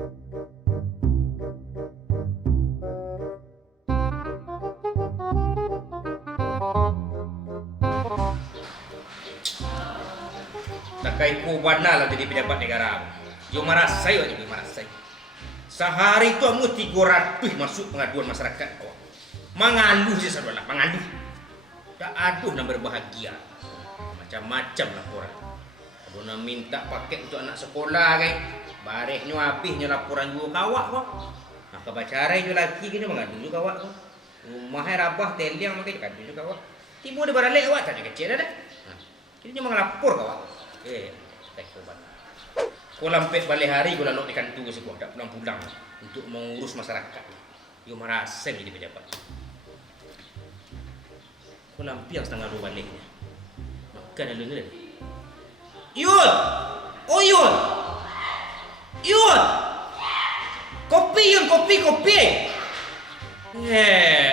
Takai ko warna lah jadi pejabat negara. Yo marasai aja marasai. Sehari itu amu 300 masuk pengaduan masyarakat kau. Mengaluh sih saudara, mengaluh. Tak aduh nak berbahagia. Macam-macam laporan. Kalau nak minta paket untuk anak sekolah kan. Barehnya habisnya laporan juga kawak kau. Nah kebacarai juga lagi kini mengadu juga kawak kau. Rumahnya rabah teliang makai kadu juga kawak. Tiba dia baralek kawak tak kecil dah. Ini cuma ngelapor kawak. Tak kobat. Kau lampet balik hari kau lalu di kantor sebuah tak pulang-pulang untuk mengurus masyarakat. Yo marasai jadi pejabat. Kau lampiang setengah dua baliknya. Makan ada ni. Yun! Oh Yun! Yun! Kopi Yun, kopi!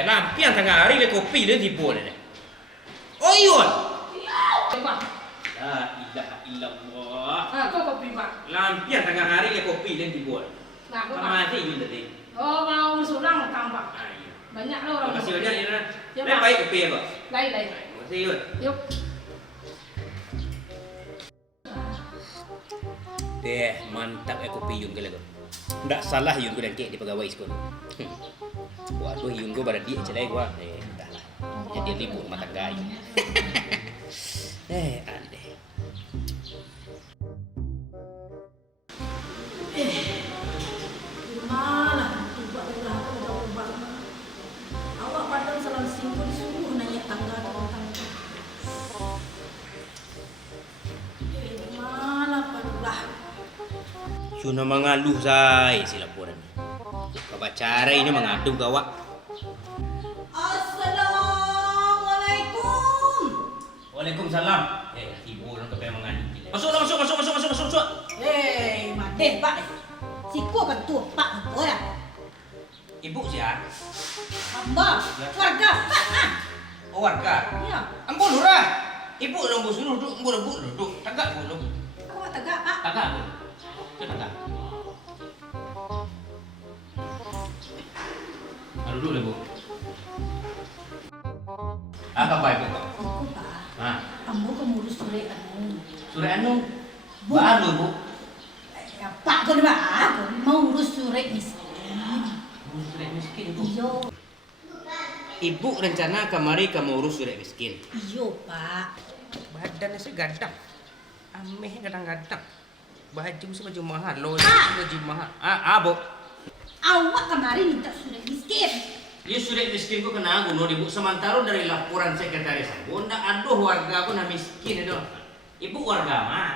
Lampiang tengah hari le kopi le tiba le. Oh Yun! La ilaha illallah. Kau kopi pak. Lampiang tengah hari le kopi le tiba. Nah, kau Mati Yun tadi. Oh mau surang tang pak. Iya. Banyak lah orang. Terima kasih banyak Yun. Ya, Lebih Pak. baik kopi ya, Pak. Lain. Terima kasih Yun. Yuk. Mantap kopi Yun ke lagu. Ndak salah Yun ku dan kek di pegawai sekolah. Waduh Yun ku pada dia celai gua. Dah lah. Jadi libur rumah tangga Yun. Aneh. Gimana? Tiba udah ubah. Awak padahal selalu singgung disuruh nanya tangga. Gimana padulah? Yun mengaluh say si laporan. Kabacara ini mengadu gawak. Assalamualaikum. Waalaikumsalam. Ibu orang kepe mengadu. Masuk. Madeh Pak. Siku kan tu Pak tu ya. Ibu siapa? Hamba, warga. Oh warga. Ya. Ambo lurah. Ibu lombo suruh duduk. Tagak bulu. Awak tegak Pak. Tagak bulu. Tagak. Duduk deh bu. Apa ibu kau? Aku Pak. Ah, Ambo kemurus surat anu. surat anu. Bu. Baru bu. Ya Pak kau Pak. Aku mau urus surat miskin. Surat miskin bu. Iyo. Ibu rencana kemari kamu urus surat miskin. Iyo Pak. Badannya sih gadang. Ameh gadang-gadang. Baju baju mahal, loh baju mahal. Bu. Awak kemarin minta surat miskin. Ya surat miskin ku kena guna ibu sementara dari laporan sekretaris aku ndak aduh warga aku na miskin itu. Ibu warga mah.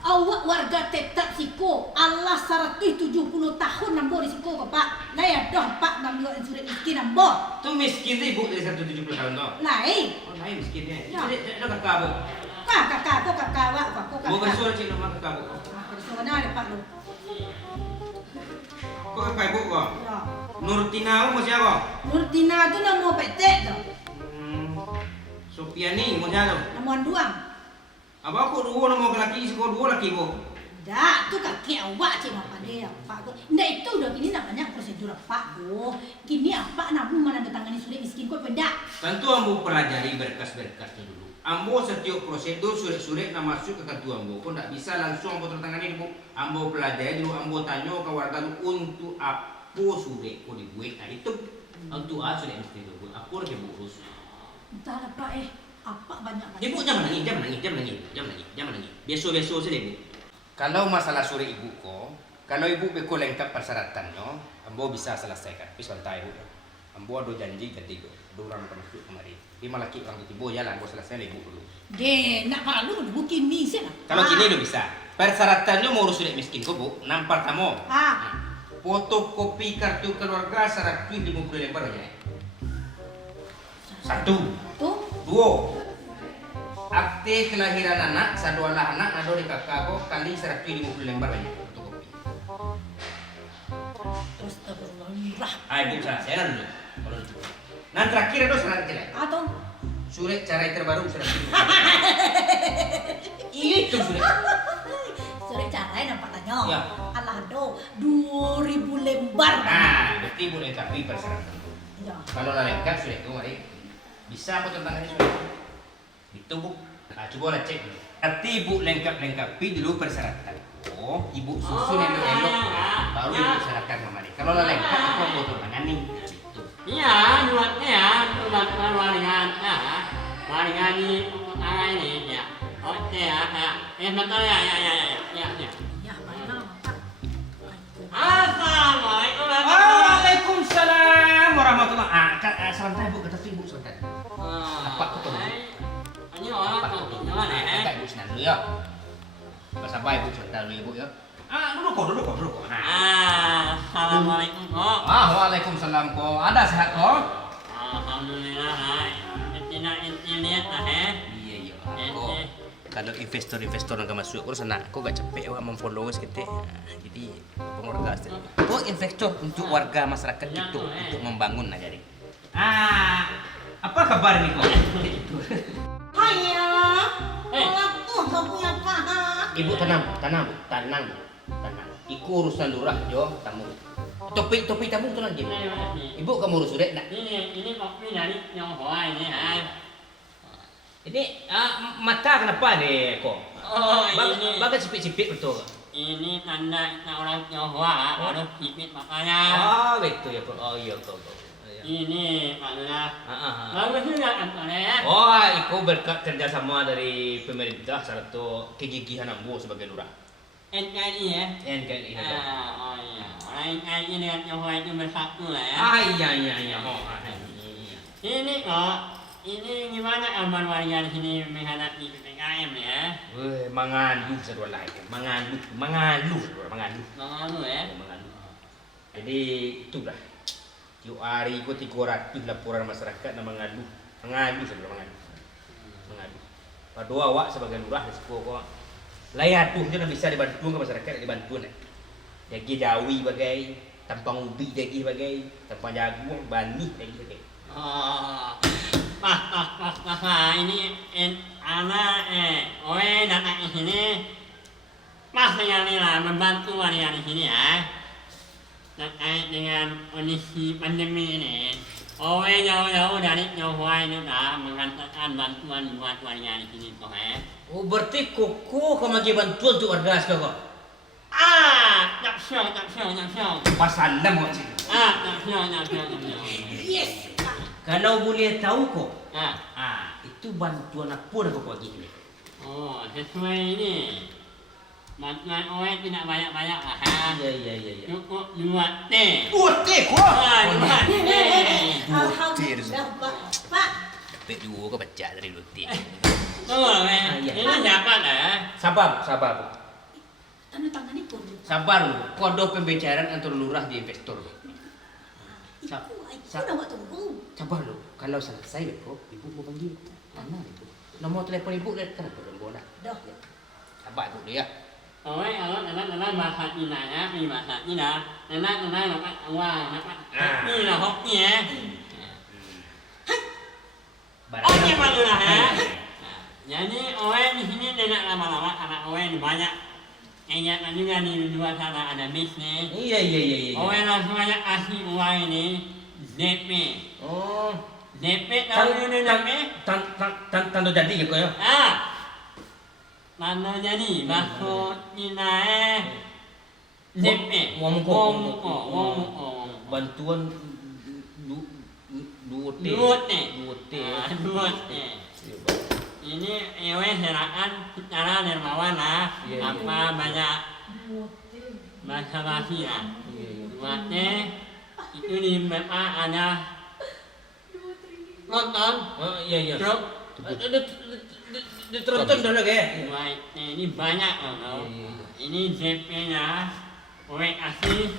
Awak warga tetap siko. Allah 170 tahun nambo di siko Pak. Lah ya dah Pak nambo surat miskin nambo. Tu miskin tu ibu dari 170 tahun tu. Lain. Oh lain miskinnya. Ya. Ada kakak bu. Kakak awak aku kakak. Mau bersuara cik nama kakak bu. Mana ada Pak lu? Kau kakak ibu kau. Ya. Nurtina aku mau siapa? Nurtina tu nama petek tu. Sopiani mau siapa? Nama anduang. Apa aku dua nama laki sekolah dua laki bu. Dah, tu kaki awak cik apa dia Pak tu. Ndak itu dah kini namanya prosedur Pak bu. Kini apa namu menandatangani surat miskin kau pendak. Tentu ambo pelajari berkas-berkasnya dulu. Ambo setiap prosedur surat-surat nak masuk ke kartu ambo. Kau tak bisa langsung ambo tertangani bu. Ambo pelajari dulu, ambo tanya ke warga tu untuk apa surat kau dibuat. Nah itu untuk apa surat mesti tu. Aku dah urus. Entahlah Pak apa banyak. Ibu jangan nangis. Biasa-biasa saja ibu. Kalau masalah surat ibu kau, kalau ibu beko lengkap persyaratannya, ambo bisa selesaikan. Tapi santai ibu. Ambo ada janji jadi orang termasuk kemari. 5 laki orang tiba jalan, ambo selesai ibu dulu. Deh, nak malu dulu kini sih nak. Kalau gini udah bisa. Persyaratannya mau urus surat miskin kau bu. Nam pertama. Fotokopi kartu keluarga 150 lembar aja. 1. Tu 2. Akte kelahiran anak, sadualah anak, ada di kakak kau kali 150 lembar aja. Fotokopi. astagfirullah. Ibu saya dulu. Nah terakhir ada surat jelek. Atau Surat cerai terbaru surat itu surat. surat cerai nampak tanya suratnya. Ya. Allah do 2000 lembar. Nah, berarti boleh lengkapi persyaratan. Ya. Kalau dah lengkap sudah itu mari. Bisa apa tentang ini sudah? Itu Bu. Nah, coba lah cek dulu. Berarti Bu lengkapi dulu persyaratan. Oh, Ibu susun elok-elok baru Ibu syaratkan ke mari. Kalau dah lengkap itu mau tunangan nih. Gitu. Iya, buatnya ya, buat waringan, waringan ini ini ya. Oke ya, bentar ya. Ya, mana Pak? Assalamualaikum Waalaikumsalam warahmatullahi wabarakatuh. Sebentar Bu, kata Ibu sebentar. Apa ketemu? Ini orang tuh gimana ya? Kakak Ibu senang dulu ya. Sabar Ibu sebentar dulu Ibu ya. Duduk kok. Assalamualaikum kok. Waalaikumsalam kok. Ada sehat kok? Alhamdulillah, tidak lihat lah ya. Iya. Kalau investor yang masuk, aku senang. Aku gak capek wah memfollow kita. Jadi pengurus kok investor untuk warga masyarakat itu untuk membangun aja nih. Apa kabar nih kok? Haya. Aku tak punya paha. Ibu tenang. Iku urusan lurah jo tamu. Topi tamu tenang je. Ibu kamu urus sudah nak? Ini kopi dari Tionghoa ini ya. Ini mata kenapa nih kok? Oh ini. Bagai sipit betul. Ini tanda orang Tionghoa harus pipit makanya. Betul ya kok. Oh iya kok. Ini maksudnya. Bagus juga antara. Oh, itu berkat kerjasama dari pemerintah satu kegigihan Ambo sebagai lurah. NKRI ya. NKRI. Oh iya. Orang NKRI dengan Tionghoa itu bersatu lah ya. Iya. Ini kok. Ini gimana aman warga di sini menghadapi PPKM ya? Mangandu sedua lain. Mangandu ya. Mangandu. Jadi itulah. Tiap hari itu 300 laporan masyarakat yang mengadu sebelum mengadu. Pada awak sebagai lurah di sekolah kok layak tuh jangan bisa dibantu ke masyarakat dibantu nih. Jadi dawi bagai tampang ubi jadi bagai tampang jagung bani jadi bagai. Ini anak datang ke sini pas sekali lah membantu warga di sini ya. Terkait dengan kondisi pandemi ini, jauh-jauh dari Tionghoa ini sudah mengantarkan bantuan buat warga di sini kok ya. Oh berarti koko kamu bagi bantuan untuk warga sekarang? Tak siang. Pasalam kok sih. Tak siang. Yes, Pak. Kalau boleh tahu kok, itu bantuan apa yang kau bagi ini? Oh, sesuai ini. Bantuan tidak banyak-banyak lah. Iya. Cukup 2 teh. 2 teh kok? 2 teh. Alhamdulillah, Pak. Tapi dua kau baca dari 2 teh. Tuh, ini dapat ya. Sabar. Tanda tangan ini kok. Sabar lu. Kode pembicaraan antara lurah di investor. Aku nak buat tunggu. Sabar lu. Kalau selesai kok, ibu mau panggil. Mana ibu? Nomor telepon ibu lihat kan aku dah. Dah. Sabar dulu ya. Kalau nenek bahasa Cina ya, bahasa Cina, nenek dapat uang, dapat hoki lah hoki ya. Oke bagus lah ya. Jadi di sini tidak lama-lama karena banyak kegiatan juga di luar sana ada bisnis. Iya. Langsung aja kasih uang ini DP. Oh. DP tahu ini DP? Tanda jadi ya kok ya? Tanda jadi maksud Cina DP. Wong muko. Bantuan dua T. Ini silakan secara dermawan lah. Apa banyak basa-basi lah. 2 T itu di MA ada nonton. Iya. Truk. Ditonton dulu kayak. Baik, ini banyak loh. Ini JP-nya, kasih,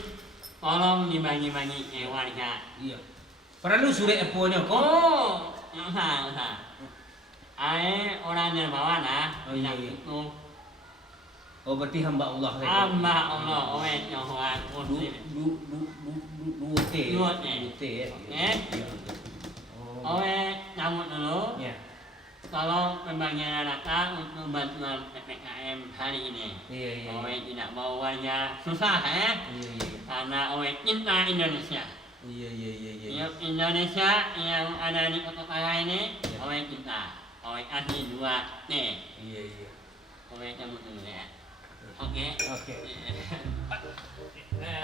tolong dibagi-bagi ke warga. Iya. Perlu surat apa-nya kok? Nggak usah. Orang yang bawa tidak itu. Oh berarti hamba Allah. Hamba Allah, Tionghoa Muslim. 2 T. 2 T. Oke. Cabut dulu. Iya. Kalau pembagian data untuk bantuan PPKM hari ini. Iya. Owe tidak mau warga susah Iya. karena Owe cinta Indonesia. Iya. Yuk Indonesia yang ada di kota saya ini, Owe cinta. Owe kasih 2T. Iya. Owe kamu dulu ya. Oke. Oke.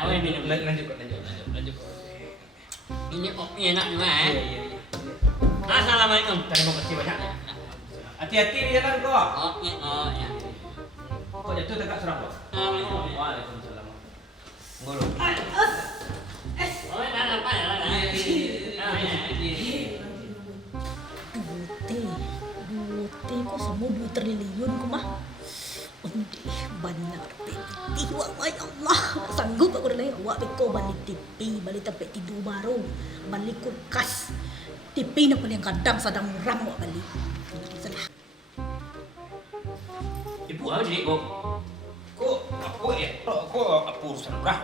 Owe minum. Lanjut. Ini kopi enak juga ya. Iya. Assalamualaikum. Terima kasih banyak. Hati-hati di jalan kok. Oke, oh ya. Kok jatuh dekat serang kok? Assalamualaikum. Waalaikumsalam. Ngulu. Oh, apa ya? Dute kok semua 2 triliun ko mah. Undi benar peti wa ya Allah. Sanggup aku dah awak beko balik TV, balik tempat tidur baru, balik kulkas. TV na paling kadang sadang murang awak balik. Salah. Ibu apa jadi kok? Kok apa ya? Kok apa urusan berah?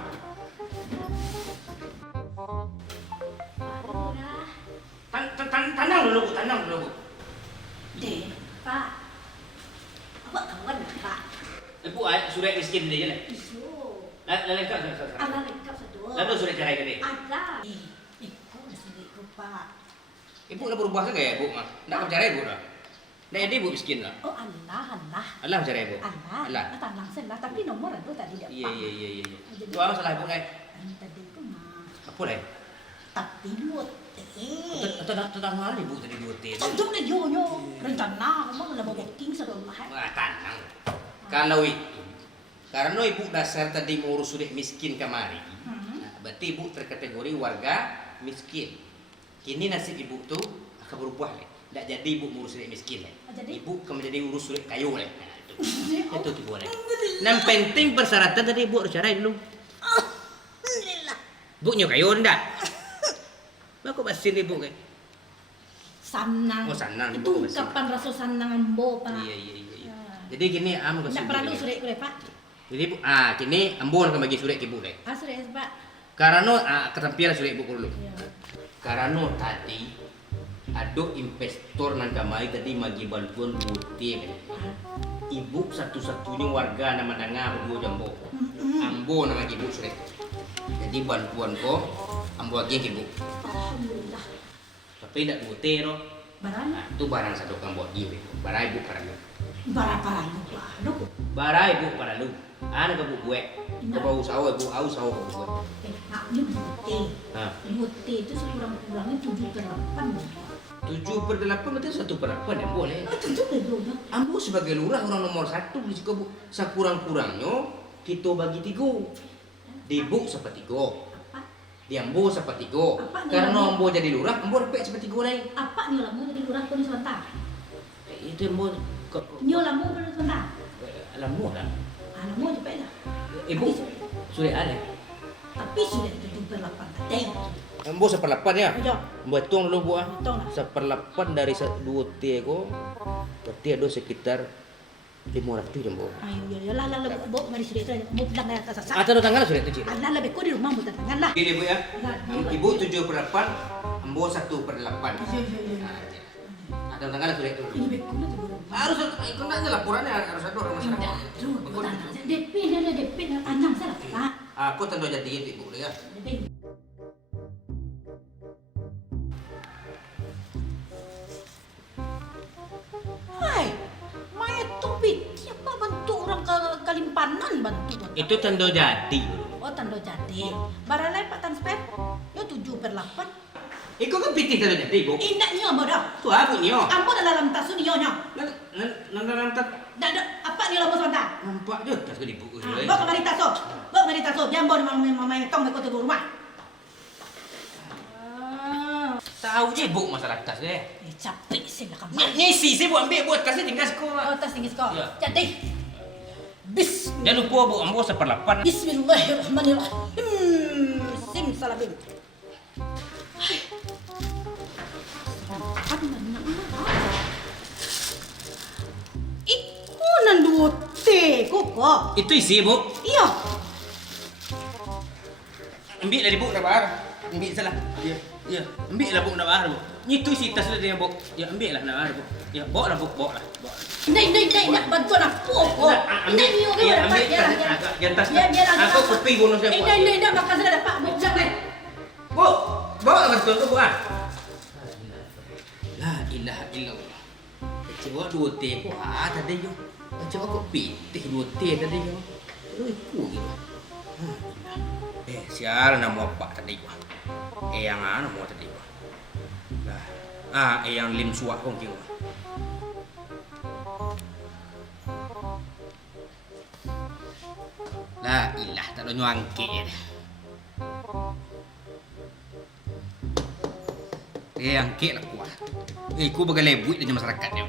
Tanang dulu bu. Deh, Pak. Awak kawan Pak. Ibu sudah miskin dia lah. Isu. Lain kau. Ala lengkap sedua. Lalu sudah cerai tadi. Ada. Iku masih iku Pak. Ibu lah berubah ke ya bu mah? Nak kau cerai ibu dah. Nah jadi ibu miskin lah. Oh Allah. Allah cerai ibu. Allah. Tanang selah tapi nomor itu tadi dia. Iya. Tu apa salah ibu kayak? Tadi itu mah. Apa lah? Tapi 2T. Tetangga ibu tadi 2T. Tentu na yun yun. Rencana mo na booking sa doon lahat. Wah tanang. Kalau itu, karena ibu dasar tadi mengurus sudah miskin kemari, nah, berarti ibu terkategori warga miskin. Kini nasib ibu tuh akan berubah le. Tidak jadi ibu mengurus sudah miskin le. Ibu akan menjadi urus sudah kayu le. Nah, itu tuh boleh. Yang penting persyaratan tadi ibu harus cerai dulu. Alhamdulillah. Bu nyo kayu ndak? Aku basin ibu kayak. Sanang. Oh, sanang, Itu Ibu masih. ungkapan rasa sanang ambo, Pak. Iya. Jadi gini am Tidak perlu surat ko Pak. Jadi bu, kini ambon akan bagi surat ke ibu le. Surat Pak. Karena ketampilan surat ibu dulu. Ya. Karena tadi ada investor nang kamari tadi magi bantuan buti ibu satu-satunya warga nama danga berdua jambo ambo nama ibu sudah jadi bantuan ko ambo lagi ibu Alhamdulillah. tapi tidak buti no Barang. itu barang satu kambo ibu barang ibu para lu Barang-barang lupa. Lupa. barang ibu para lu anak ke bu gue ke bau sawo ibu au sawo ke bu gue Nak ni buti. nah Buti itu sekurang-kurangnya 7/8. 7/8 berarti 1/8 yang boleh. Tentu bedanya. Ambo sebagai lurah orang nomor 1 di Sikobu. Sekurang-kurangnya kita bagi 3. Di Bu sepertiga. Di Ambo sepertiga. Karena Ambo jadi lurah, Ambo dapat sepertiga lain. Apa ni lamu jadi lurah ko ni sebentar? Itu Ambo Ni lamu ko ni sebentar. Alamu lah. Alamu cepet dah. Ibu sudah ada. Tapi sudah 7/8 tadi. Ambo 1/8 ya. Ayo. Ambo hitung dulu Bu. Hitung lah. 1/8 dari 2 T ko berarti ada sekitar 500 Ambo. Ayo ya lah bo mari sudah itu mo bilang dah atas. Atau tanggal sudah itu. Allah lebih ko di rumah mo tangan lah. Gini Bu ya. Lah. Ibu 7/8, Ambo 1/8. Ada tanggal sudah itu. Lebih ko na siguro. Harus kenanya laporannya harus ada orang masyarakat. DP na anang sa lah. Aku tentu jadi ibu ya. Hai, mai topik siapa bantu orang kalimpanan bantu. Itu tentu jadi. Oh tanda jadi. Baralai Pak Transfer. Yo 7/8. Iku kan pitih tentu jadi ibu. Indak nyo mo dah. Tu aku nyo. Ambo dalam tas ni nyo. Nanti Dak apa ni lo sebentar? nampak je tas ibu. Bawa kemari taso. Bawa kemari taso. Jambo mama tong ko tu rumah. Tahu je ibu masalah tas deh. Capek sih nak Ngisi sih bu ambil buat kasih tinggal sekolah. Oh tas tinggi kau. Ya. Jadi. Jangan lupa bu Ambo 1/8. Bismillahirrahmanirrahim. Simsalabim. Iku nan 2T kok. Itu isi bu. Iya. Ambil dari bu nak bahar. Ambil salah. Iya. Ambil lah bu nak bahar bu. Itu si tas tu dia bawa. Ya ambil lah nak ada. Ya bawa lah. Nak bantuan aku. Nak ni orang Ya dapat. ambil yang tas. Biar Aku kopi bonus dia. Nak makan sudah dapat. Jangan. Bawa lah bantuan tu buat. La ilaha illallah. Kecewa 2 teh ko tadi yo. Kecewa ko pitih 2 teh tadi yo. Lu ikut gitu. Sial nama apa tadi ko. Yang ana mo tadi ko. Lah, yang lim suak kong kio. La ilah tak ada nyangke dah. Angke lah kuah. Ku bagai lebut dengan masyarakat dia.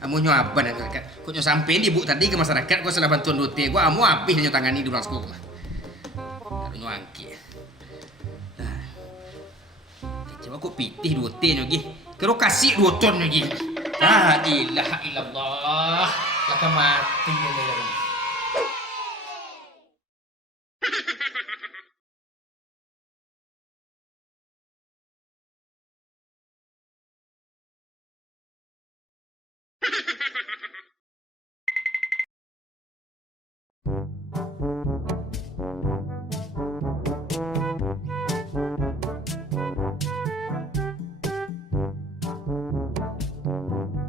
Amu nyo apa dengan masyarakat? Ku nyo sampein ibu tadi ke masyarakat ku salah bantuan dote. Ku amu habis nyo tangani di sekolah ku. Tak nyo angke. Coba ku pitih dote nyo gi. Kero kasih 2 ton nyo gi. La ilaha illallah. Laka mati dia.